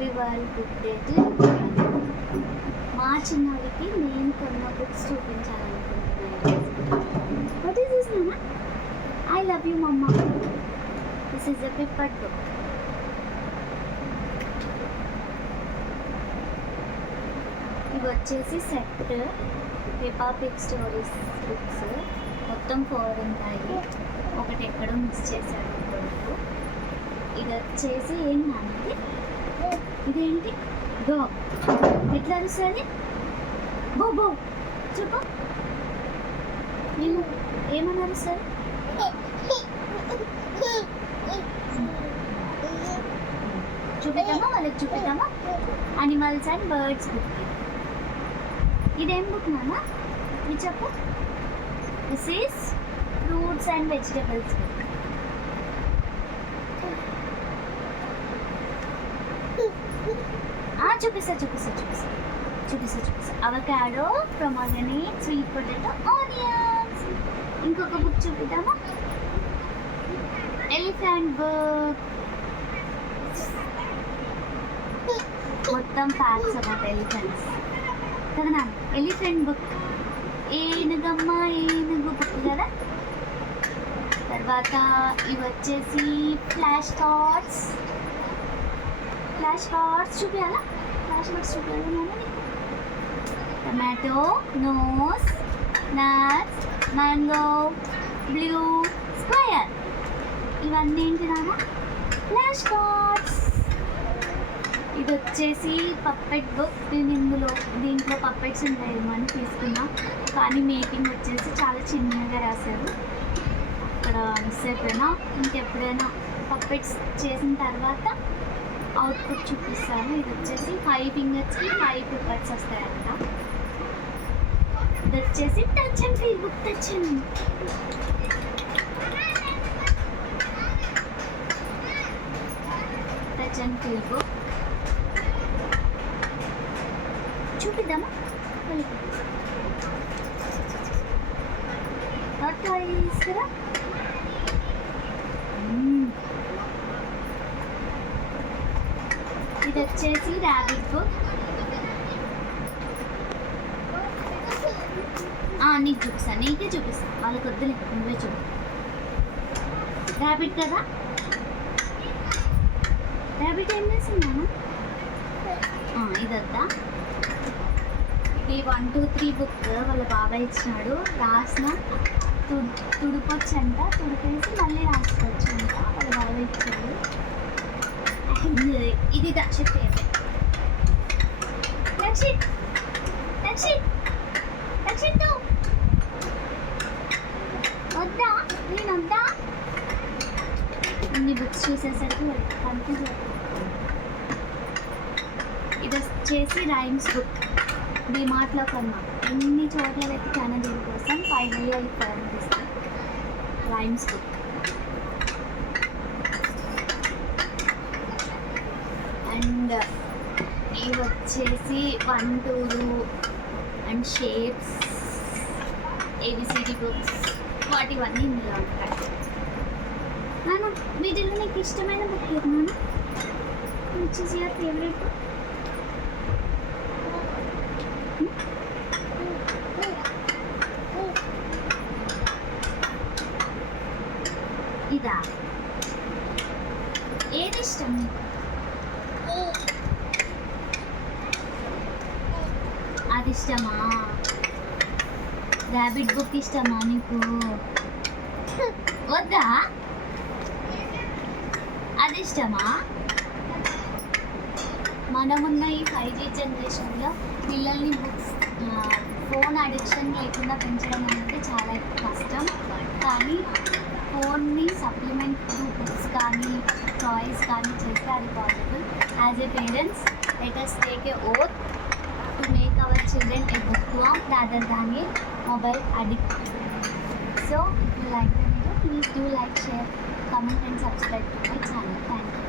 Happy world book day to మా చిన్నోడికి నేను కొన్న బుక్స్ చూపించాలనుకుంటున్నాను. వాట్ ఈస్ దిస్ నాన్న? ఐ లవ్ యూ మమ్మ. This is a paper book. ఇవి వచ్చేసి సెట్ పేపా పిగ్ స్టోరీస్ బుక్స్. మొత్తం 4 ఉంటాయి. ఒకటి ఎక్కడో మిస్ చేశాడు కొడుకు. ఇది వచ్చేసి ఏం నాన్నది? ఇదేంటి? డాగ్. ఎట్లా అరుస్తుంది? బో బో చెప్పు. ఏమని అరుస్తుంది? చూపిద్దామా వాళ్ళకి? చూపిద్దామా? Animals and birds book. ఇదేం బుక్ నాన్న? ఇది చెప్పు. This is fruits and vegetables book. చూపిస్తా. Avocado, pomegranate, sweet potato, onions. ఇంకొక బుక్ చూపిద్దామా? Elephant book. మొత్తం ఫ్యాక్ట్స్ అబౌట్ ఎలిఫెంట్స్ కదా నాన్న. Elephant book. ఏనుగు బుక్ కదా. తర్వాత ఇవి వచ్చేసి ఫ్లాష్ కార్డ్స్ చూపించాలా? నాన్న. Tomato, nose, nuts, mango, blue, square. ఇవన్నీ ఏంటి నాన్న? Flash cards. ఇది వచ్చేసి పప్పెట్ బుక్. దీంట్లో పప్పెట్స్ ఉంటాయేమో అని తీసుకున్నా, కానీ మేకింగ్ వచ్చేసి చాలా చిన్నగా రాశారు. అక్కడ మిస్ అయిపోయినా. ఇంకెప్పుడైనా పప్పెట్స్ చేసిన తర్వాత అవుట్పుట్ చూపిస్తాను. ఇది వచ్చేసి 5 ఫింగర్స్కి 5 పప్పెట్స్ వస్తాయంట. ఇది వచ్చేసి touch and feel book. Touch and feel book చూపిద్దామా? కదా. ఇది వచ్చేసి ర్యాబిట్ బుక్. నీకు నీకే చూపిస్తా. వాళ్ళకి వద్దులే, నువ్వే చూడు. ర్యాబిట్ కదా. ర్యాబిట్ ఏం చేసిందాను? ఇదొద్దా? ఇది 1, 2, 3 బుక్ వాళ్ళ బాబాయ్ ఇచ్చినాడు. రాసిన తుడిపొచ్చంట. తుడిపేసి మళ్ళీ రాసుకోవచ్చంట. వాళ్ళ బాబాయ్ ఇచ్చాడు. ఇది దక్షిత్ ఫేవరెట్. దక్షిత్ వద్దా? నేను వద్దా? ఇన్ని బుక్స్ చూసేసరికి కన్ఫ్యూజ్ అవుతుంది. ఇది వచ్చేసి రైమ్స్ బుక్. డిమార్ట్లో కొన్నా. ఎన్ని చోట్ల వెతికాను దీనికోసం. ఫైనల్గా ఇది ప్రారంభిస్తాను. Rhymes book. అండ్ ఇవి వచ్చేసి 1, 2 అండ్ షేప్స్, ఏబిసిడి బుక్స్. వాటివన్నీ ఇందులో ఉంటాయి. నాన్న, వీటిలో నీకు ఇష్టమైన బుక్ ఏది నాన్న? Which is your favourite book? ఇదా? ఏది ఇష్టం నీకు? అది ఇష్టమా? ర్యాబిట్ బుక్ ఇష్టమా నీకు? వద్దా? అది ఇష్టమా? మనమున్న ఈ 5G జనరేషన్లో పిల్లల్ని ఫోన్ అడిక్షన్ లేకుండా పెంచడం అనేది చాలా కష్టం. కానీ ఫోన్ని సప్లిమెంట్ బుక్స్ కానీ టాయ్స్ కానీ చేస్తే అది possible. As a parents, let us take a oath to make our children a bookworm rather than a mobile addict. So if you like the video, please do like, share, comment and subscribe to my channel. Thank you.